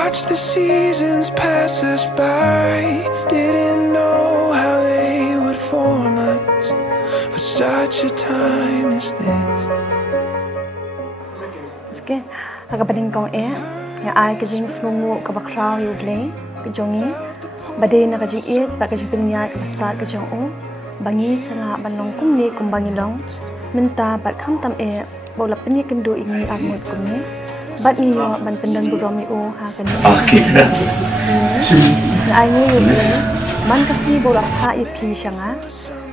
watched the seasons pass us by, didn't know how they would form us for such a time as this. Okay, agak penting kong yang ai kajing semungu ke bakrau yu glei kejongi badai nak kajing bak kajing penyai ke start kajong bangi sala banong kumni kumbangi long minta bat kham tam bola peni kendu ini amut kumni bat ni yo ban pendan budomi ha kan ai ni yu man kasni bola ha pi shanga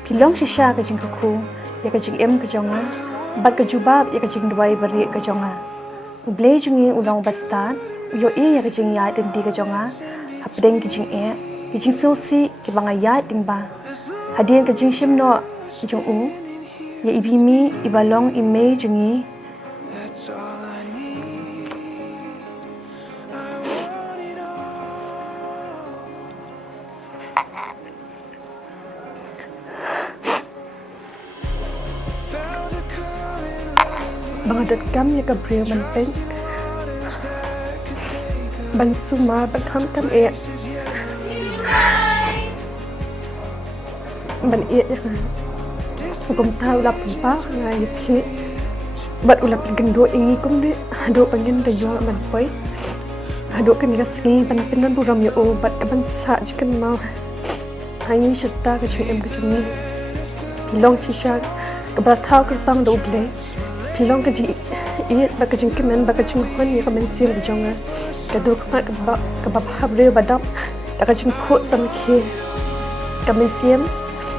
pilong shisha kajing kuku ya kajing kajonga bat kajubab ya kajing duai bari kajonga Blay jungi ulang bastan, yo ya kajing yai dan di kajonga, hapdeng kajing kajing sosi kibanga yai tingba, hadian kajing shimno jong ya ibimi ibalong imei jungi. Bangadat kam ya kabriyo man pen ban suma ban kham tam ban ya hukum tahu lap pa ngai ki bat ulap gendo ingi kum de hado pangin da yo man poi hado kan gasngi ban penan buram yo bat ban sa jikan mau hangi shatta ka chim ka chumi pilong shisha ka ba thau ka pang do ble Pilong kaji bakajing kemen bakajing hon ya kamen siam bijonga kaduk mak kebab habre badap bakajing khot samkhe kamen siam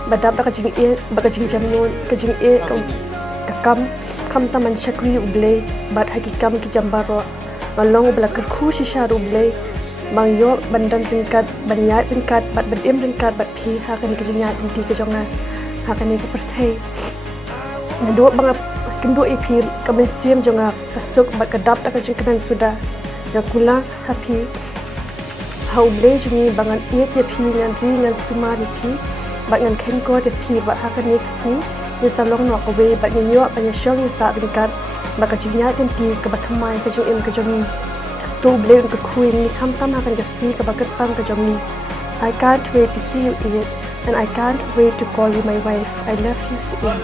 badap bakajing jamnon kajing kam taman shakri uble bad hakikam ki jambaro malong belakar khu shisha uble mangyo bandan tingkat banyat tingkat bad badim tingkat bad phi ha kan kajing ya inti kajonga ha kan ni kepertai nado bang Kendo ipir kami siam jonga kasuk bat kedap tak kajing kenan sudah ya kula happy hau ble jungi bangan ya pi ngan ri ngan sumari pi bat ngan ken ko de pi bat hakan ni kesni ni salong no ko be bat ni yo ban shong ni sa ringkat bat kajing nya ten pi ke bat thamai kajing kajong tu ble ke kuin ni kham tam hakan kasi ke bakat pam kajong ni I can't wait to see you eat and I can't wait to call you my wife. I love you, Shillong.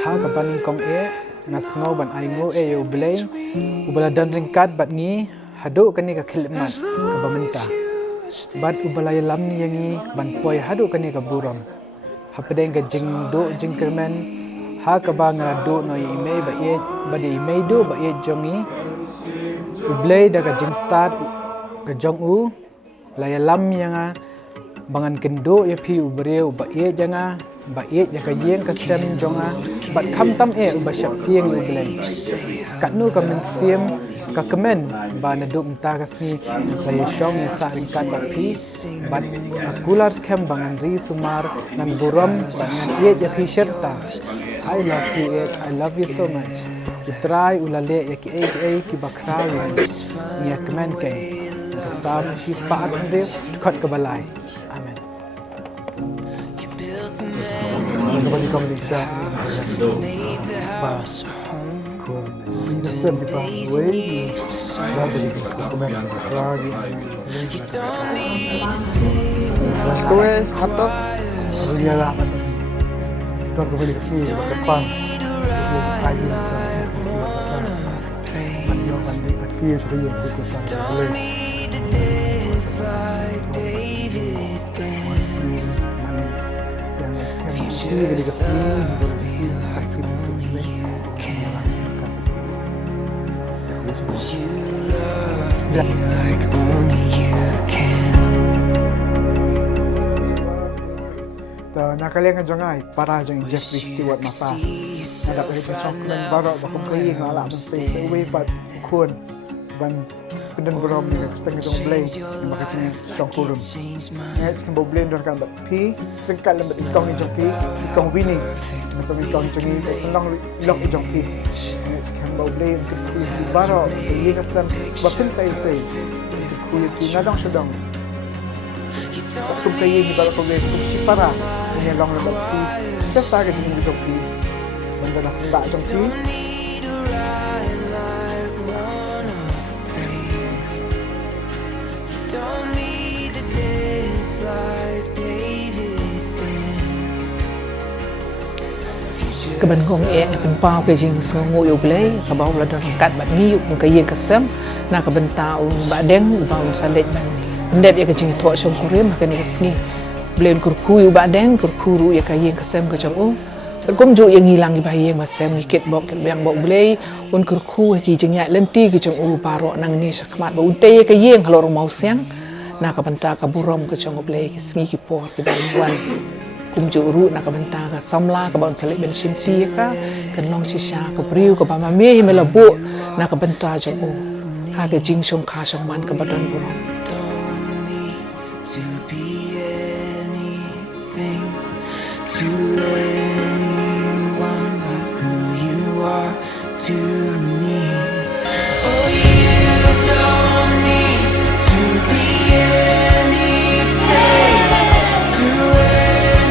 Ha kapaning kong ngasngaw ban ay ngo yo blay ubala dan ringkat bat ngi hado kani ka khilmat ka baminta bat ubala lam ni yangi ban poi hado kani ka buram hapdeng ka jing do jing kermen ha ka ba nga do no ime ba ye ba de ime do ba ye jongi ublay da ka jing start ka jong la lam yanga bangan kendo ya pi ubreu ba ye janga ba ye jaka yeng ka sem jonga bat kham tam ba shap tieng ublay katnu ka men sim ka kemen ba na dum ta ka sni saya shong ya sa ringkat ba pi bat akular kem bangan ri sumar nan buram bangan ye ja pi sherta I love you so much utrai ulale ya ki bakra ya kemen ke ka sam she's part of this kat ka balai amen Nobody come to shop. Nasib di pa way. Nobody come Let's go away, hot dog. Iya lah. Tuan kau balik sini depan. Ayo. Ayo pandai kaki serius bukan boleh. Jadi like only you can. Nakalian jangai para jeng Jeffrey Stewart mapa. Ada pergi songklen baru bakung pergi ngalak mesti sewe pat kun ban kedan berom ni setengah jong blay makanya jong kurun. Next kan blay kan bat pi ringkat lembat ikong jong pi ikong Winnie masa ikong jong ni senang long jong pi. Next kan blay kan pi baru pergi kesan bapin saya tu. Kuy ki nadang sedang. kum kayi ni bal ko ge kum sipara ni long le bat pi sa ge jing jong pi banda nas ba jong si Kebanggong penpau ke jing songo yo play kabau la don kat bat ni ka ye kasam na ka bentau ba deng ba salet ban ndep ya ke jing to som kurim ka ni sngi blen kurku yu ba deng kurku ru ya ka ye kasam ka jong o kom ju yang ngilang ba ye ma sem ni ket bok yang bok blay un kurku ki jing ya lenti ke jong o paro nang ni sakmat ba un te ka ye kalau mau siang na ka benta ka burom ka jong o blay sngi ki por ki ban wan kum juru nak bentang samla ka bon salik ben sinti ka kan long sisa ka priu ka ba me me labu nak benta jong o ha ke jing song kha song man ka badon burom to anyone but who you are to me. Oh, you don't need to be anything to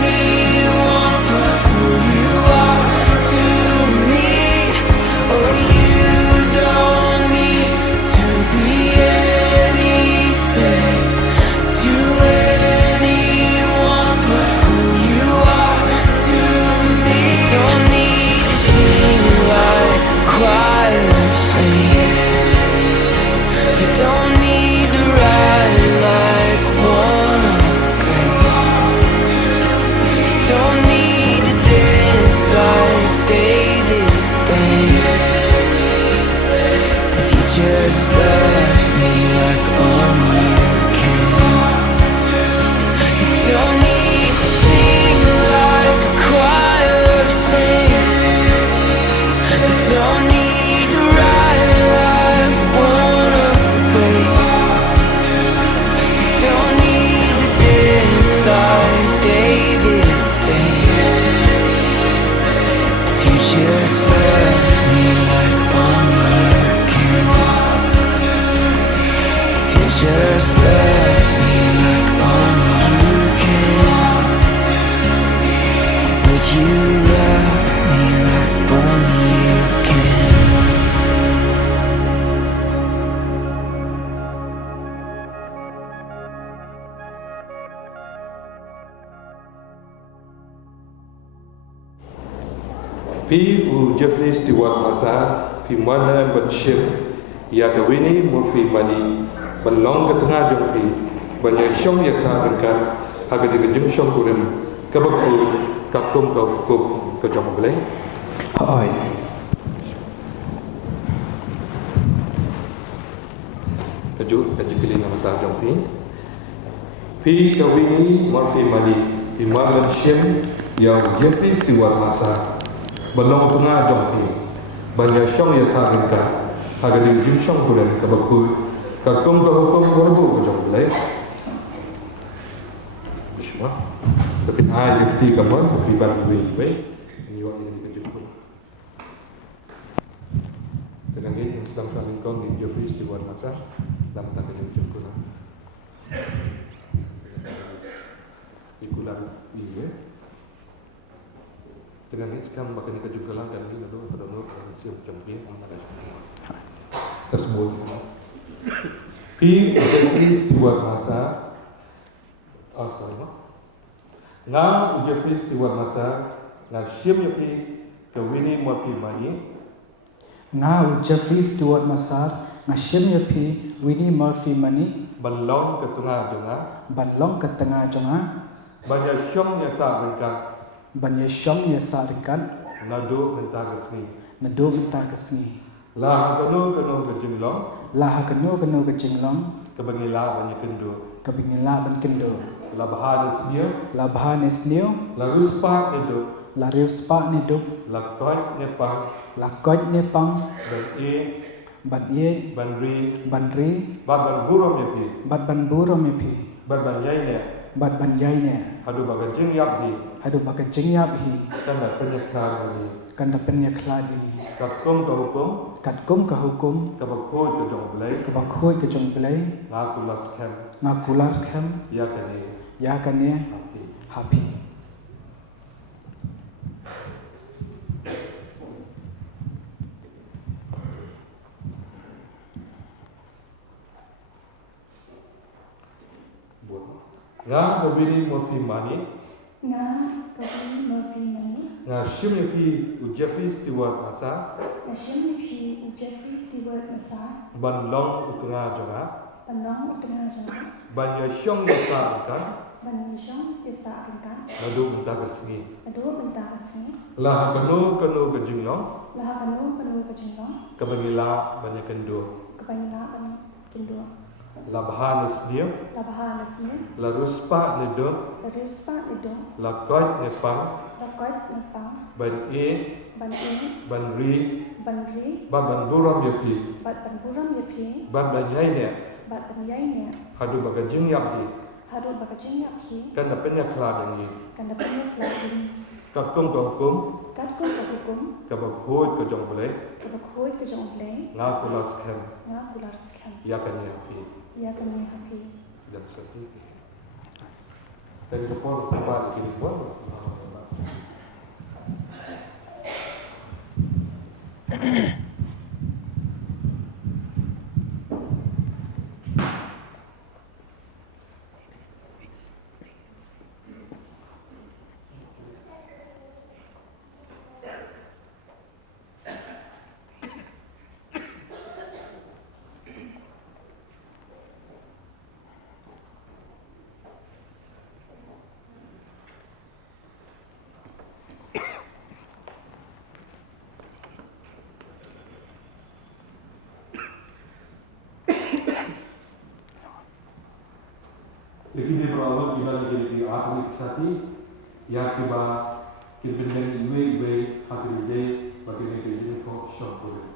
anyone but who you are to me. Oh, you don't need to be anything to anyone but who you are to me. Don't need to sing like a choir of saints. You don't need to ride like one of grace. You don't need to dance like David danced. If you just love me like only you can. You don't need to sing like a choir of saints. You don't need to ride like one of grace. You don't need to dance like David danced. If you just love me like only you can. If you just love me like only you can. Would you love me like only you can? Pi u Jeffrey Stewart Masa, Pi Mana Benshim, Ya ke Winnie Murphy Mani, Benlong ke tengah jong Pi, Banyak syong ya sa bengkat, Haga di kejeng syong kurim, Kabakul, Kakum kau kup, Kejong beleng. oi Kejut, kejekili nama ta jong Pi. Pi ke Winnie Murphy Mani, Pi Mana Benshim, Ya Jeffrey Stewart Masa, Belong tengah jong Pi, Banyak syong ya sa bengkat, Haga di kejeng syong kurim, Kabakul, Kakum kau hukum warbu Kejong beleng. Bismillah. Tapi ai ketika kamu tapi bantuin baik ini waktu yang dikejutkan. Dengan ini Islam kami kau di Jeffrey Stewart Masa dalam tanda dikejutkan. Ikulan ini. Dengan ini Islam bahkan dikejutkan dan ini lalu pada nur siap camping mana tersebut. Pi Jeffrey Stewart Masa. Nga Jeffrey Stewart Masa nga shim yopi ke Winnie Murphy Mani nga Jeffrey Stewart Masa nga shim yapi Winnie Murphy Mani balong ke tengah jonga banlong ke tengah jonga banyak syong ya sa mereka banya syong ya sa dekat nado mentah resmi nado kita kesni lah kano ke jinglong lah keno ke jinglong ke bangila banyak kendo kabingila ban kendo la bahanes dia la bahanes neo la ruspa itu la rius pa ne duk la koi nepang la koj ne pang dan ban ye banri ban ri ban burom yapi bat ban buro me pi ban yai ne bat ban yai ne hadu baga jing yap di hadu baka jingyap hi tanda penyekar ni kan da pen ya klad ni kakum ke hukum kat kum ka hukum ke bakoi ke jong belai ka ba khoi ka jong play ngaku las kem ngakular kem ya kane ya kane happy happy nga Winnie Murphy Mani nga Kevin Murphy Mani nga Shim Yapi Jeffrey Stewart Asa nga Shillong Jeffrey Stewart Masa ban long utunga jonga Panong Utana Jana ban ya Shong Yasa kan Ban Yishong Yasa Ringkan nadu bentar kesini Ado Benta Kasni lah kanu kejing long Laha Kanu Kajinong kebangila banyak kendo Kapangila Ban Kindo la bahan sdia Labaha Lasmi la ruspa nedo Rispa Ido la koi nepang Lakot Nepang ban Ban ban ri Ban Ri ban buram yapi Bat Ban Buram Yapi ban nyai ne Bat Ban Yainya hadu bagajing yapi Hadu Bakajing Yapi kan dapenya kelad ini Kanda Panya Kladin kapung tongkum Kat Kum Kakukum kabakhoy ke jong boleh Kabakhoy Kajong Play nga kulas kem Nga Kular Skam ya kan yapi Ya Kami Happy dan sedih dari kepon kepada kini pun Lekini berawal kita di akhir sati ya tiba kibenden iwe hati ide bagi negeri kok shop boleh.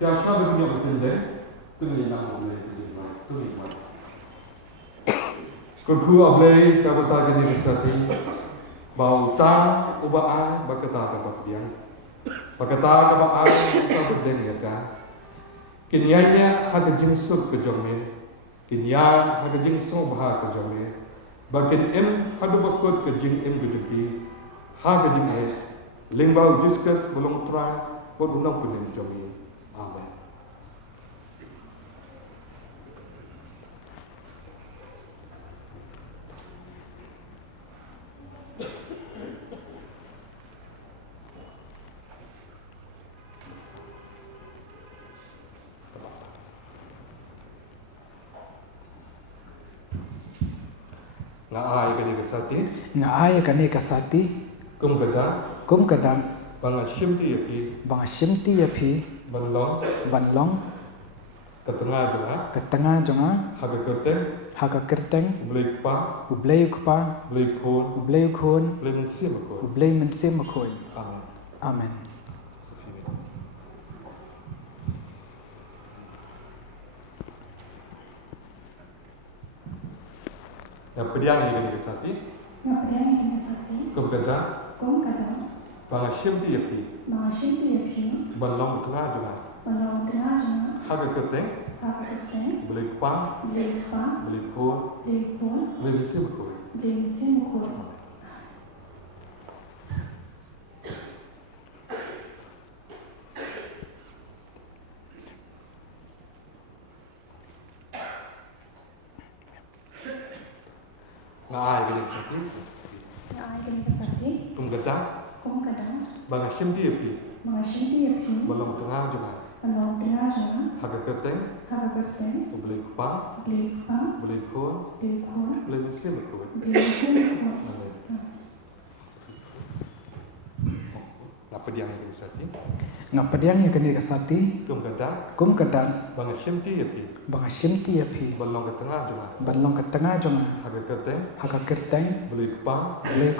Ya shop punya bertenden tunggu nak boleh jadi baik tunggu baik. Kedua boleh kata kini sati bau tang ubah berkata kata dia berkata kata kita berden ya kan. Kinianya hati jinsub kejomnya. Kinya hada jing so baha ka jome bakin em hada bakot ka jing em gujuki ha ka jing he lingbau discuss bolong tra bod unang kunin jome amen nga ay kani kasati nga ay kane kasati kum kada kadam banga shimti yapi bang shimti yapi balong banlong ketengah jonga katanga jonga haga kerteng haka kerteng blay pa ublay khon blay mensim ko ublay mensim makoy amen amen ya pediang ni kani kasati Ngapdang Yang Sakti kum kada Kum Kadang banga shimti yapi Mahashimti Yapi balong ketengah jonga Panong Tengah Jana haga kerteng Haka Kerteng blay pa Blipa blay khon Blipun blay mensim ko Blimsim Mukul nga ay kani kasati Ngaay Kini Kasakti kum kada Kum Kadang banga shimti yapi Mahashimti Yapi balong tengah jonga Panong Tengah Jana haga kerteng Haka Kerteng blay pa Blipa blay khon Blipun blay mensim ko Blimsim Mukul amen apa dia yang kasati nga padiang ya kane kasati kum kada kum kadam banga shimti yapi bang shimti yapi balong ketengah jonga banlong katanga jonga haga kerteng haka kerteng blay pa blay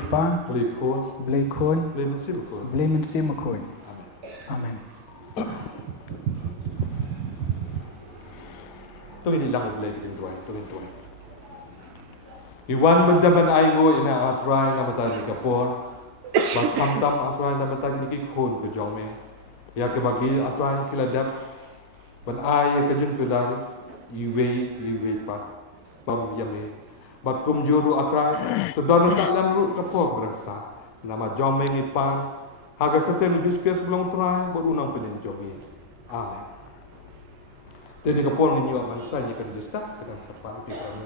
khon khon blay mensim ko blay mensim makoy amen amen to ini lang blay pintuan to pintuan iwan benjamin aigo ina atrai na matani kapor bakam tam atrai na matani khon ko jome ya ke bagi atrai kiladap ban ay ka jeng pilar iwe pat bang yami bat kum juru atra to don tak lam ru kapok berasa nama jomeng ipan haga keten juskes belum trai bot unang penen jogi amen. Jadi kapon ni yo bangsa ni kan jesta akan tepat di dalam.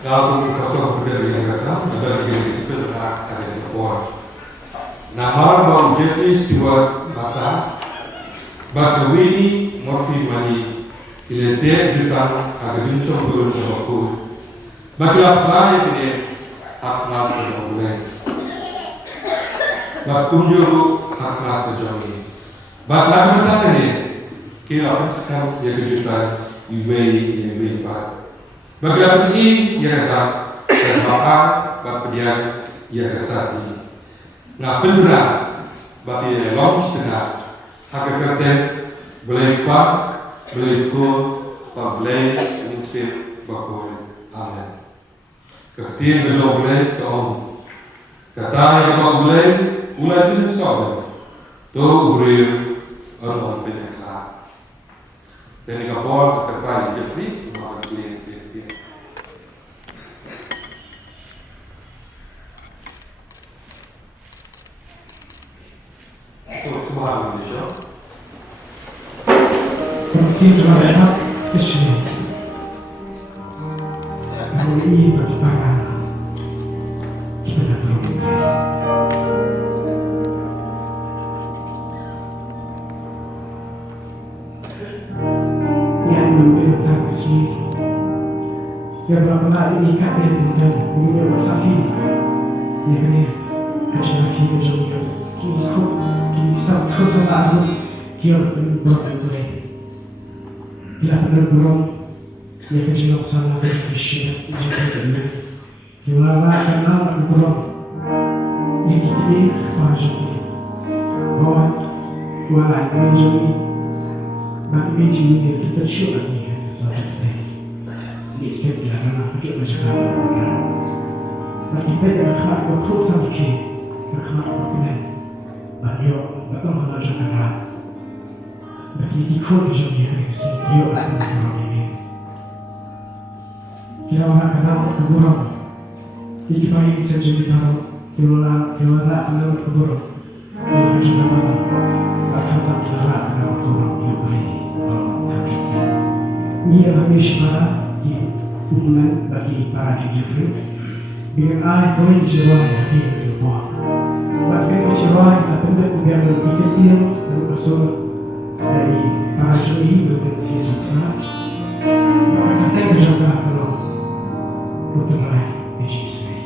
Lalu kosong berdiri yang kata, ada di sebelah ada di bawah. Nama Bang Jeffrey Stewart masa, Bang Winnie Murphy Mani, ilete ditang ada jinsong turun ke bawah. Bagi apa yang ini hakmat terjadi? Bang kunjuru hakmat terjadi. Bang lagu tentang ini, kira sekarang dia kejutan, ibu bang. Bagi apa ini ia datang dan bapa bapedian ia kesati. Ngapil berat bagi lelong setengah harga kerten boleh pak boleh ku boleh musim bakul amen. Kertin belum boleh kaum kata yang boleh mulai dengan soal tu beri orang penyekat dan kapal kembali Jeffrey semua boleh. Semua Indonesia. Consider enough fishing. Hari ini bagaimana kita nak berhubungan? Yang memberikan sini, yang beberapa ini kan yang tidak punya masalah. Yang ini hanya hidup jauh kita Isang kesalahan yang berbeda. Bila benar-benar yang kecil sama kecil jadi benda. Jumlah kenal benar. Yang ini macam ini. Bahwa walau menjadi bagi menjadi kita syukur ni satu hari. Ini sebab bila kita kerja macam apa? Bagi kita kerja berterus sampai kerja berkenaan. Bagi betul mana cakap, bagi dikut jadi hari ini akan berubah ini. Kita orang kenal keburuk, ikhlas saja di dalam kita kenal keburuk. Kita juga mana, akan tak kenal keburuk yang baik dalam terjadi. Ia hanya di hubungan bagi para Jeffrey. Biar ayah kau ini jawab hati berubah. Bagi masyarakat, apa yang kita dia dan usul Dari pasui berbensi jasa, maka kata berjaga kalau utamai bejisme.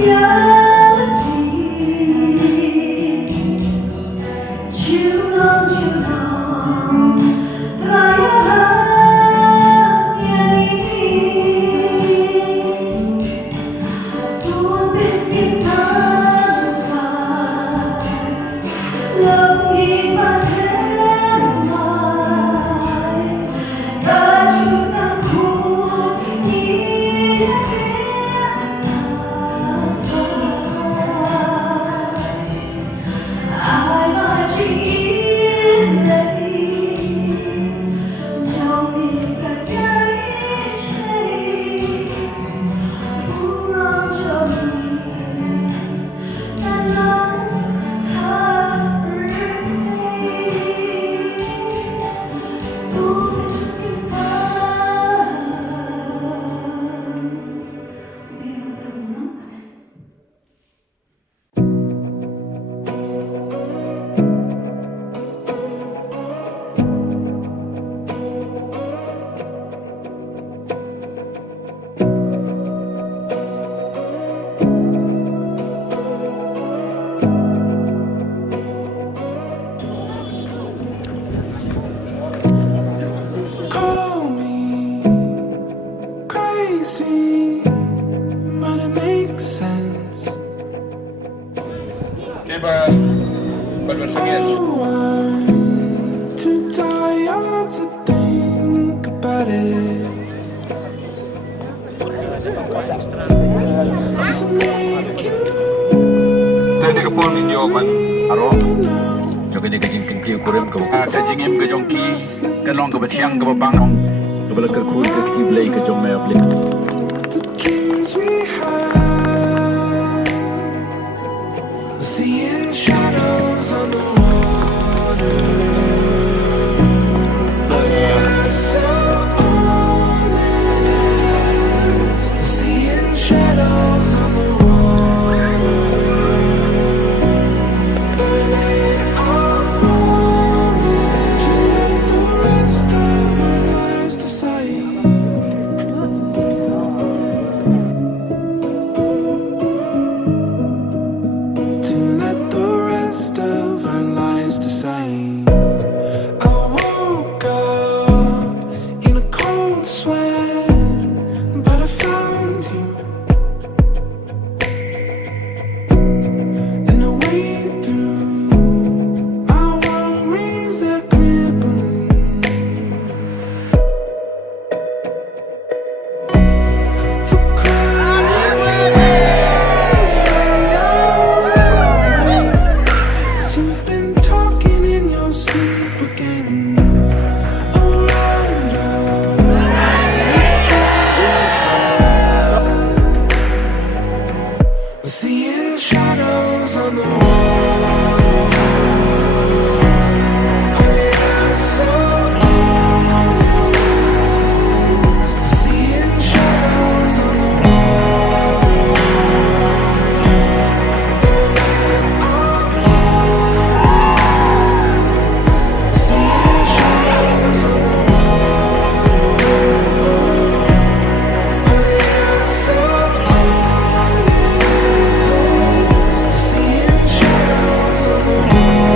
Yeah. Too tired to think about it. Just make you Tadi ke pol minyo ban aro. Joga jaga jing kengki kurem ke. Ka jing em ke jongki ke long ke batiang ke bang. Ke bala ke khun ke ki blai ke jong me blai. the dreams we had. We're seeing shadows on the water, but you're so honest. We're seeing shadows on the water, but we made our promise to let the rest of our lives decide. To let the rest of our lives decide. I woke up in a cold sweat, but I found you, and I wade through my worries that crippling. For cause you've been talking in your sleep again. Around we're seeing shadows on the wall. Oh, yeah, so honest. We're seeing shadows on the wall. Seeing shadows on the wall. Oh, yeah, so honest. Seeing shadows on the wall.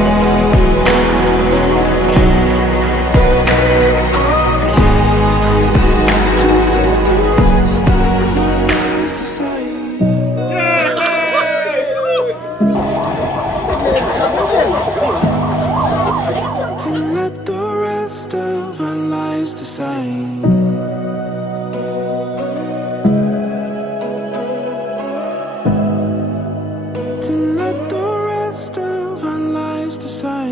To let the rest of our lives decide. To let the rest of our lives decide.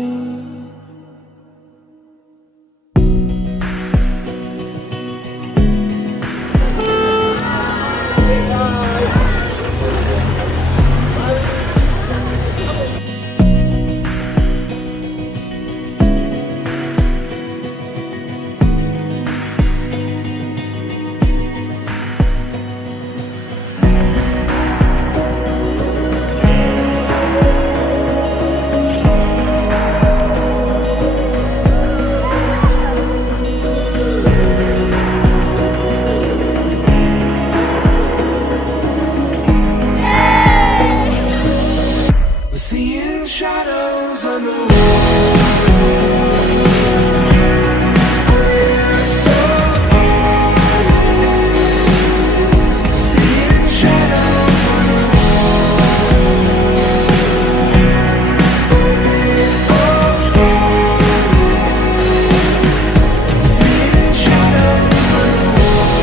To let the rest of our lives decide. We're seeing shadows on the wall. We're so honest. Seeing shadows on the wall. We made our promise. Seeing shadows on the wall.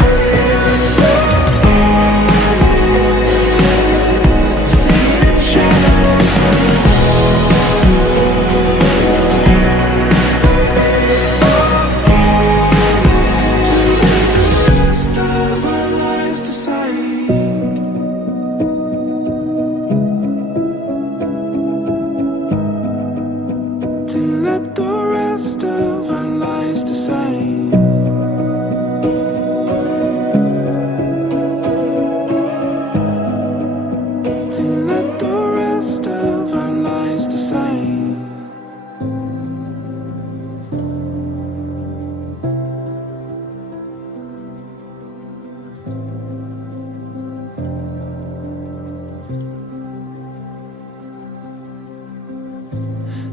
We're so seeing shadows on the rest of our lives decide. To let the rest of our lives decide. To let the rest of our lives decide.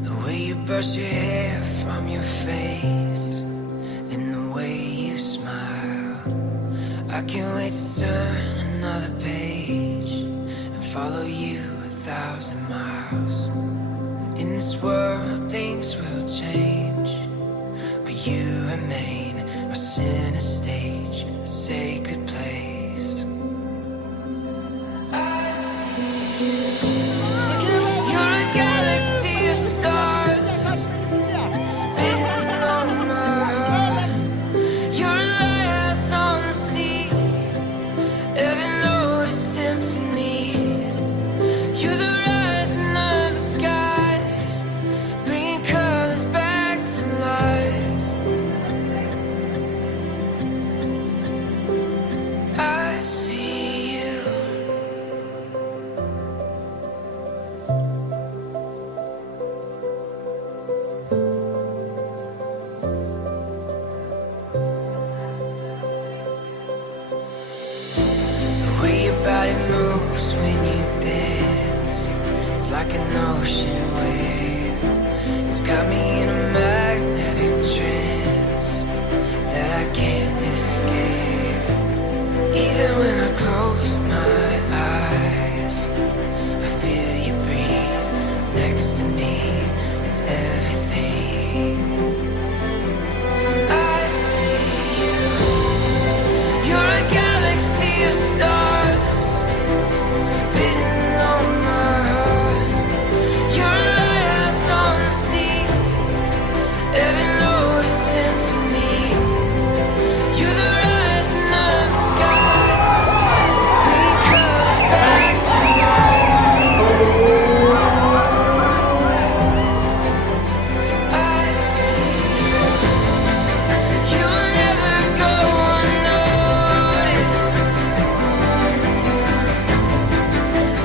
The way you brush your hair from your face, and the way you smile, I can't wait to turn another page follow you 1,000 miles. In this world things will change, but you remain our center stage, a sacred place. You're a galaxy of stars written on my heart. You're a lighthouse on the sea, every note is symphony. You're the rising of the sky, bringing colors back to life. I see you. The way your body moves when you dance, it's like an ocean wave. It's got me in a magnetic trance that I can't escape. Even when I close my eyes, I feel you breathe next to me. It's everything. I see you. You're a galaxy of stars written on my heart. You're a lighthouse on the sea, every note is symphony. You're the rising of the sky, bringing colors back to life. I see you. You'll never go unnoticed,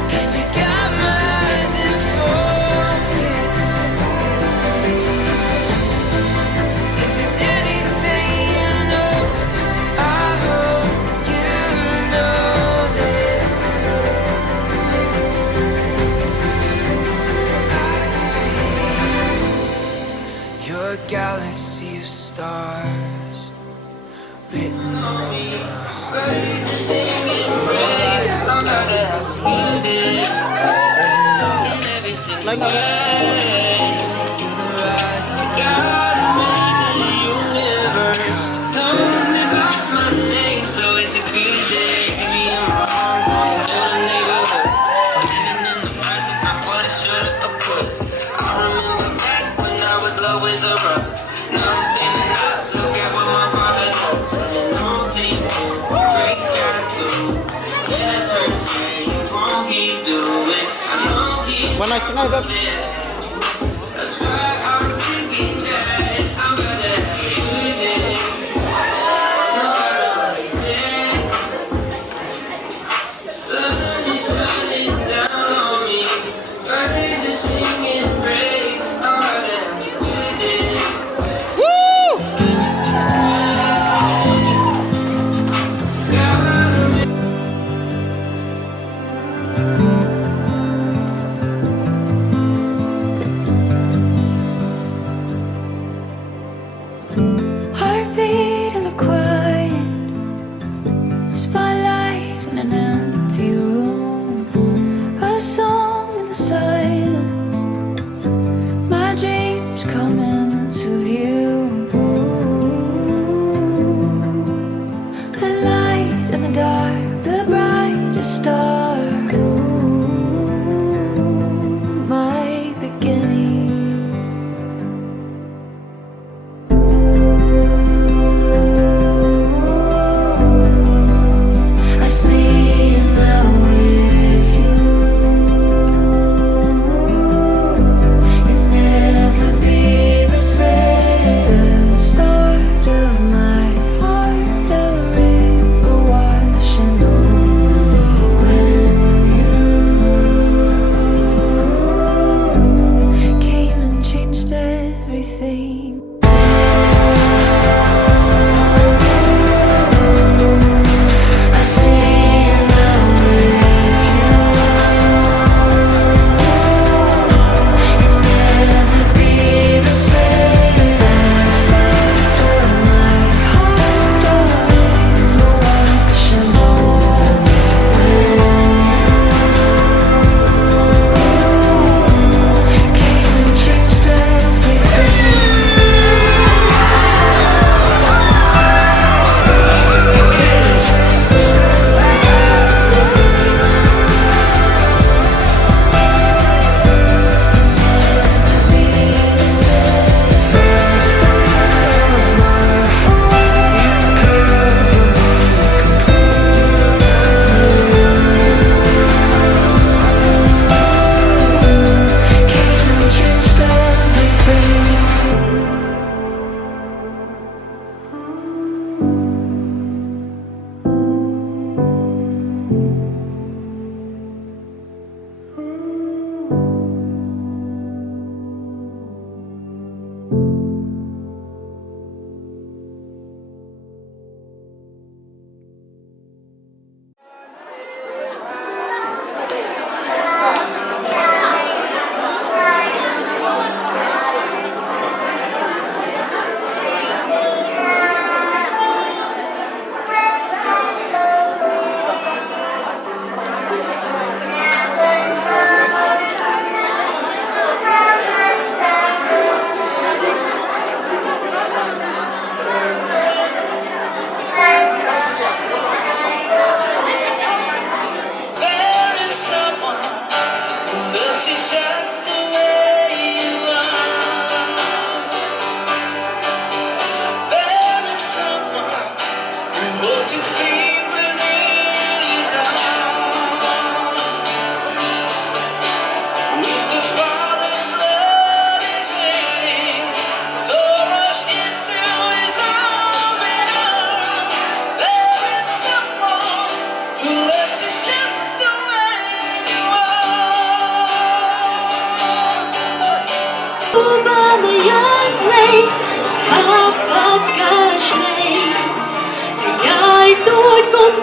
'cause you got my eyes in focus. If there's anything you know, I hope you know this. You're a galaxy of stars written on my One night tonight, babe. heartbeat in the quiet, spotlight in an empty room, a song in the silence, my dreams come into view. A light in the dark, the brightest star. My beginning. I see you now with you. You'll never be the same. The start of my heart, a river washing over me. When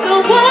the one